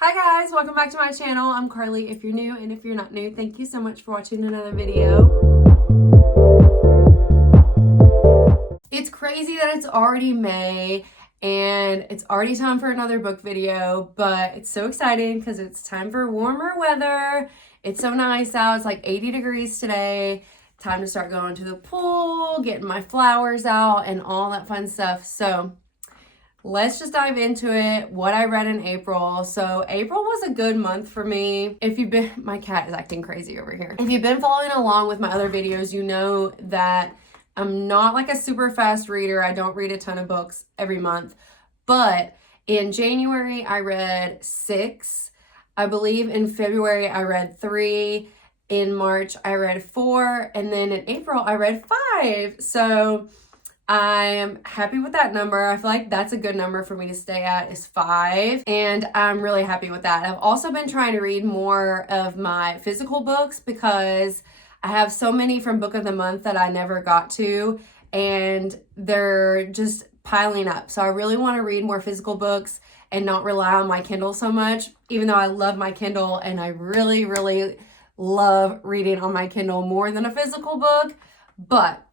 Hi guys, welcome back to my channel. I'm Carly if you're new, and if you're not new, thank you so much for watching another video. It's crazy that it's already May and it's already time for another book video, but it's so exciting because it's time for warmer weather. It's so nice out. It's like 80 degrees today. Time to start going to the pool, getting my flowers out and all that fun stuff. So let's just dive into it. What I read in April. So April was a good month for me. If you've been, my cat is acting crazy over here. If you've been following along with my other videos, you know that I'm not like a super fast reader. I don't read a ton of books every month. But in January, I read 6. I believe in February, I read 3. In March, I read 4. And then in April, I read 5. So I'm happy with that number. I feel like that's a good number for me to stay at is 5. And I'm really happy with that. I've also been trying to read more of my physical books because I have so many from Book of the Month that I never got to, and they're just piling up. So I really want to read more physical books and not rely on my Kindle so much, even though I love my Kindle and I really, really love reading on my Kindle more than a physical book. But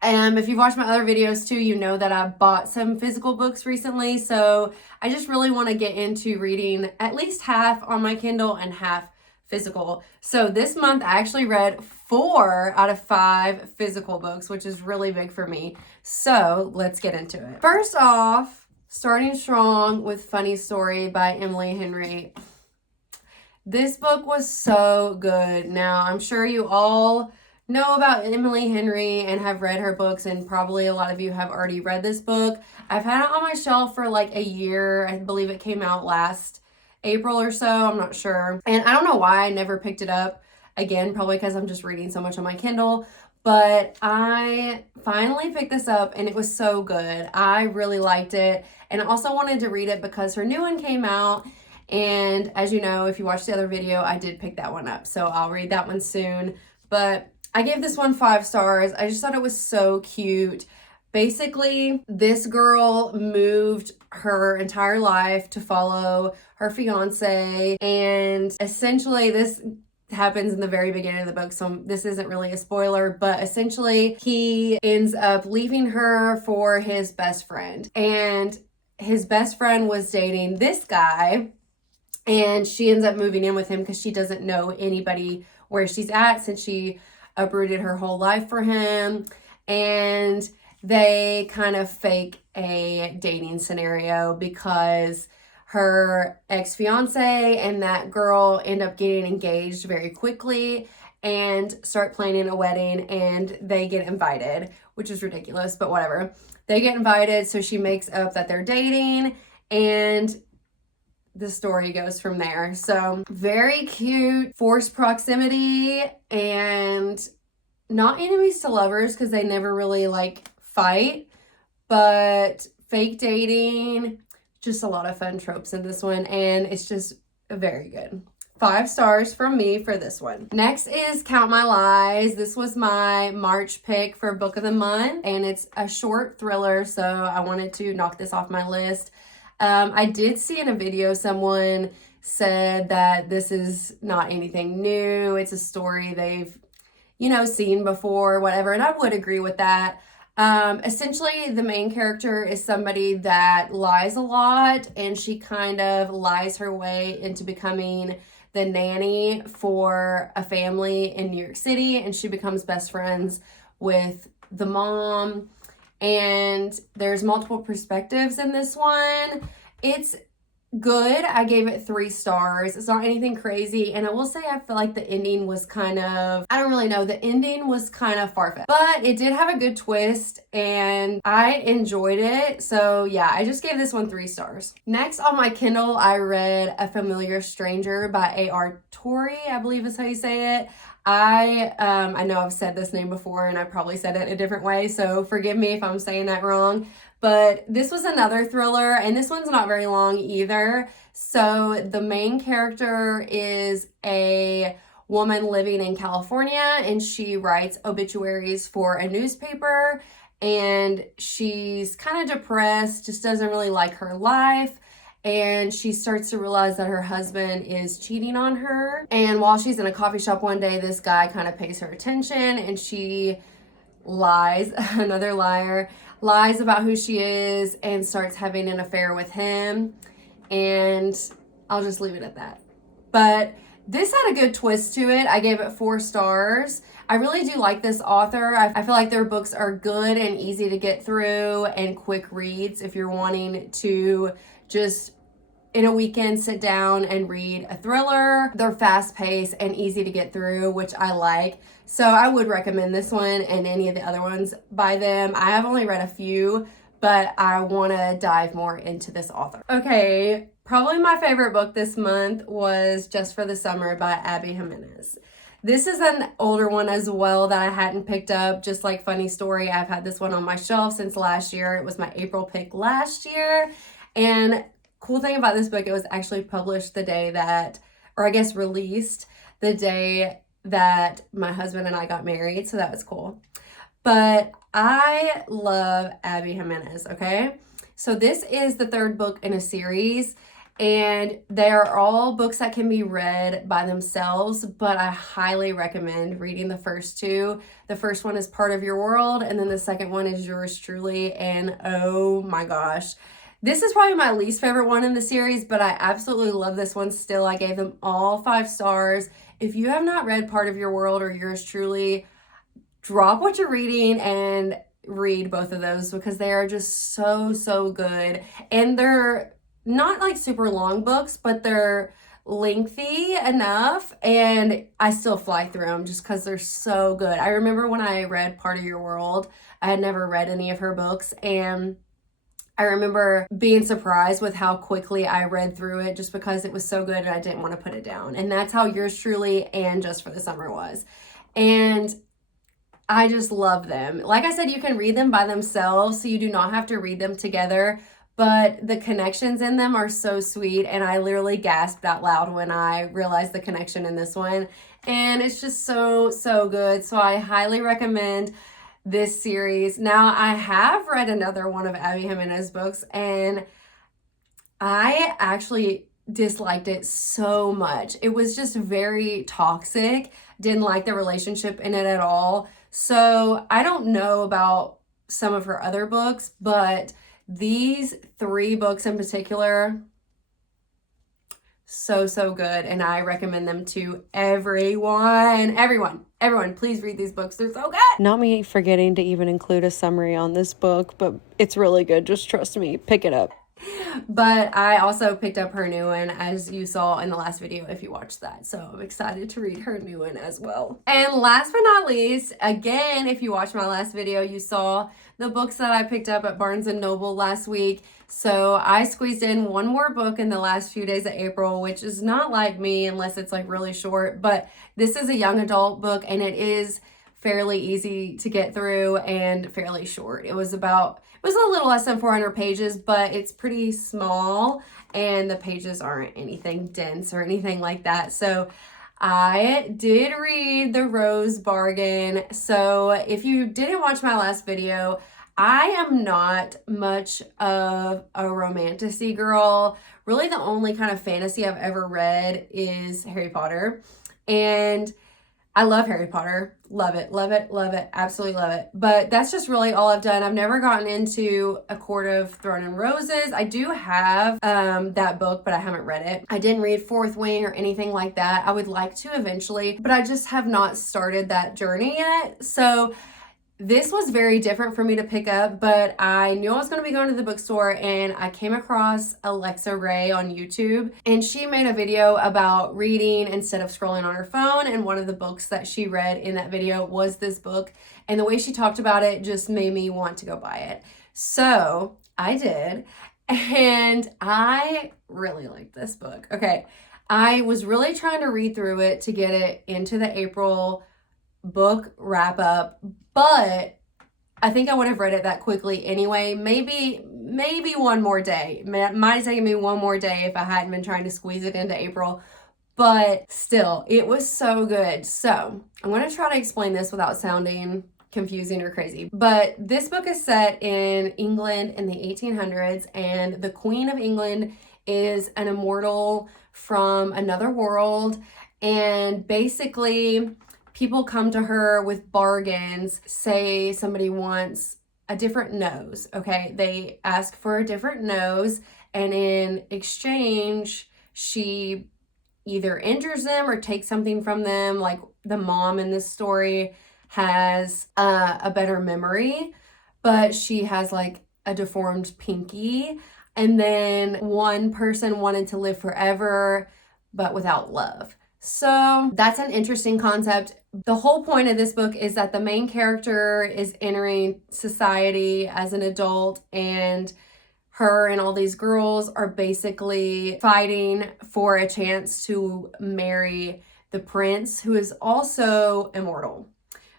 if you've watched my other videos too, you know that I bought some physical books recently. So I just really want to get into reading at least half on my Kindle and half physical. So this month I actually read 4 out of 5 physical books, which is really big for me. So let's get into it. First off, starting strong with Funny Story by Emily Henry. This book was so good. Now, I'm sure you all know about Emily Henry and have read her books, and probably a lot of you have already read this book. I've had it on my shelf for like a year. I believe it came out last April or so. I'm not sure. And I don't know why I never picked it up again, probably because I'm just reading so much on my Kindle. But I finally picked this up and it was so good. I really liked it. And I also wanted to read it because her new one came out. And as you know, if you watched the other video, I did pick that one up. So I'll read that one soon. But I gave this one 5 stars. I just thought it was so cute. Basically, this girl moved her entire life to follow her fiance, and essentially this happens in the very beginning of the book, so this isn't really a spoiler, but essentially he ends up leaving her for his best friend, and his best friend was dating this guy, and she ends up moving in with him because she doesn't know anybody where she's at since she uprooted her whole life for him. And they kind of fake a dating scenario because her ex-fiance and that girl end up getting engaged very quickly and start planning a wedding, and they get invited, which is ridiculous, but whatever. They get invited, so she makes up that they're dating, and the story goes from there. So very cute, forced proximity, and not enemies to lovers because they never really like fight, but fake dating, just a lot of fun tropes in this one, and it's just very good. 5 stars from me for this one. Next is Count My Lies. This was my March pick for Book of the Month, and it's a short thriller, so I wanted to knock this off my list. I did see in a video someone said that this is not anything new. It's a story they've, seen before, whatever, and I would agree with that. Essentially, the main character is somebody that lies a lot, and she kind of lies her way into becoming the nanny for a family in New York City, and she becomes best friends with the mom. And there's multiple perspectives in this one. It's good. I gave it 3 stars. It's not anything crazy. And I will say I feel like the ending was kind of, I don't really know. The ending was kind of far-fetched. But it did have a good twist and I enjoyed it. So yeah, I just gave this one 3 stars. Next on my Kindle, I read A Familiar Stranger by A.R. Torrey, I believe is how you say it. I know I've said this name before and I probably said it a different way, so forgive me if I'm saying that wrong. But this was another thriller, and this one's not very long either. So the main character is a woman living in California, and she writes obituaries for a newspaper, and she's kind of depressed, just doesn't really like her life. and she starts to realize that her husband is cheating on her. And while she's in a coffee shop one day, this guy kind of pays her attention, and she lies, another liar, lies about who she is and starts having an affair with him. And I'll just leave it at that. But this had a good twist to it. I gave it 4 stars. I really do like this author. I feel like their books are good and easy to get through and quick reads if you're wanting to just in a weekend sit down and read a thriller. They're fast paced and easy to get through, which I like. So I would recommend this one and any of the other ones by them. I have only read a few, but I want to dive more into this author. Okay, probably my favorite book this month was Just for the Summer by Abby Jimenez. This is an older one as well that I hadn't picked up. Just like funny story, I've had this one on my shelf since last year. It was my April pick last year. And cool thing about this book, it was actually published the day that, or I guess released the day that my husband and I got married. So that was cool. But I love Abby Jimenez, okay? So this is the 3rd book in a series, and they are all books that can be read by themselves, but I highly recommend reading the first 2. The first one is Part of Your World, and then the second one is Yours Truly, and oh my gosh. This is probably my least favorite one in the series, but I absolutely love this one still. I gave them all 5 stars. If you have not read Part of Your World or Yours Truly, drop what you're reading and read both of those because they are just so good. And they're not like super long books, but they're lengthy enough, and I still fly through them just because they're so good. I remember when I read Part of Your World, I had never read any of her books, and I remember being surprised with how quickly I read through it just because it was so good and I didn't want to put it down. And that's how Yours Truly and Just for the Summer was. And I just love them. Like I said, you can read them by themselves, so you do not have to read them together, but the connections in them are so sweet, and I literally gasped out loud when I realized the connection in this one, and it's just so good. So I highly recommend this series. Now, I have read another one of Abby Jimenez's books, and I actually disliked it so much. It was just very toxic. Didn't like the relationship in it at all. So I don't know about some of her other books, but these 3 books in particular, so good, and I recommend them to everyone. Everyone, please read these books. They're so good. Not me forgetting to even include a summary on this book, but it's really good. Just trust me. Pick it up. But I also picked up her new one, as you saw in the last video if you watched that. So I'm excited to read her new one as well. And last but not least, again, if you watched my last video, you saw the books that I picked up at Barnes & Noble last week. So I squeezed in one more book in the last few days of April, which is not like me unless it's like really short. But this is a young adult book, and it is fairly easy to get through and fairly short. It was a little less than 400 pages, but it's pretty small and the pages aren't anything dense or anything like that. So I did read The Rose Bargain. So if you didn't watch my last video, I am not much of a romantasy girl. Really, the only kind of fantasy I've ever read is Harry Potter. And I love Harry Potter. Love it, absolutely love it. But that's just really all I've done. I've never gotten into A Court of Thorn and Roses. I do have that book, but I haven't read it. I didn't read Fourth Wing or anything like that. I would like to eventually, but I just have not started that journey yet. So this was very different for me to pick up, but I knew I was going to be going to the bookstore, and I came across Alexa Ray on YouTube, and she made a video about reading instead of scrolling on her phone, and one of the books that she read in that video was this book, and the way she talked about it just made me want to go buy it. So I did, and I really liked this book. Okay, I was really trying to read through it to get it into the April book wrap up, but I think I would have read it that quickly anyway. Maybe one more day. Might have taken me one more day if I hadn't been trying to squeeze it into April, but still, it was so good. So I'm going to try to explain this without sounding confusing or crazy, but this book is set in England in the 1800s, and the Queen of England is an immortal from another world, and basically people come to her with bargains. Say somebody wants a different nose, okay? They ask for a different nose, and in exchange, she either injures them or takes something from them. Like the mom in this story has a better memory, but she has like a deformed pinky. And then one person wanted to live forever, but without love. So that's an interesting concept. The whole point of this book is that the main character is entering society as an adult, and her and all these girls are basically fighting for a chance to marry the prince, who is also immortal.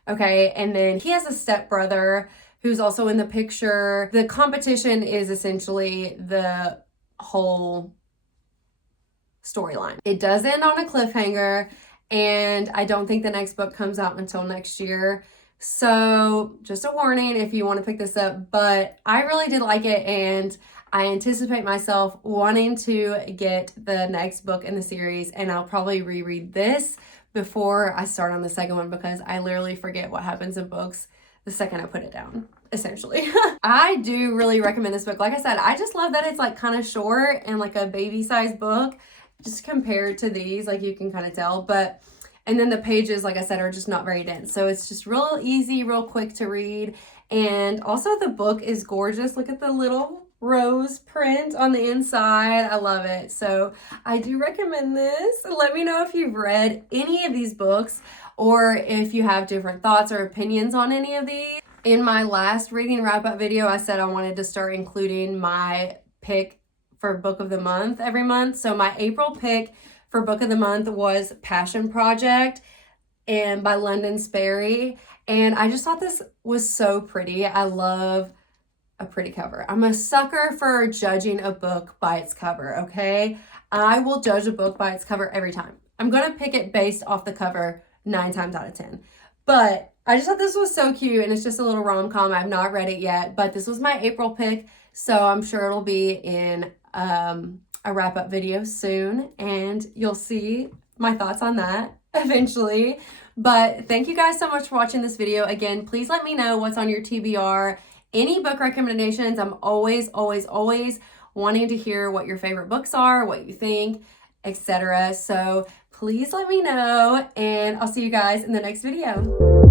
Okay, and then he has a stepbrother who's also in the picture. The competition is essentially the whole storyline. It does end on a cliffhanger, and I don't think the next book comes out until next year. So just a warning if you want to pick this up, but I really did like it, and I anticipate myself wanting to get the next book in the series, and I'll probably reread this before I start on the second one, because I literally forget what happens in books the second I put it down, essentially. I do really recommend this book. Like I said, I just love that it's like kind of short and like a baby-sized book, just compared to these, like you can kind of tell, but and then the pages, like I said, are just not very dense. So it's just real easy, real quick to read. And also the book is gorgeous. Look at the little rose print on the inside. I love it. So I do recommend this. Let me know if you've read any of these books, or if you have different thoughts or opinions on any of these. In my last reading wrap-up video, I said I wanted to start including my pick for book of the month every month. So my April pick for book of the month was Passion Project and by London Sperry. And I just thought this was so pretty. I love a pretty cover. I'm a sucker for judging a book by its cover, okay? I will judge a book by its cover every time. I'm gonna pick it based off the cover 9 times out of 10. But I just thought this was so cute, and it's just a little rom-com. I've not read it yet, but this was my April pick, so I'm sure it'll be in a wrap-up video soon, and you'll see my thoughts on that eventually. But thank you guys so much for watching this video. Again, please let me know what's on your TBR. Any book recommendations. I'm always wanting to hear what your favorite books are, what you think, etc. So please let me know, and I'll see you guys in the next video.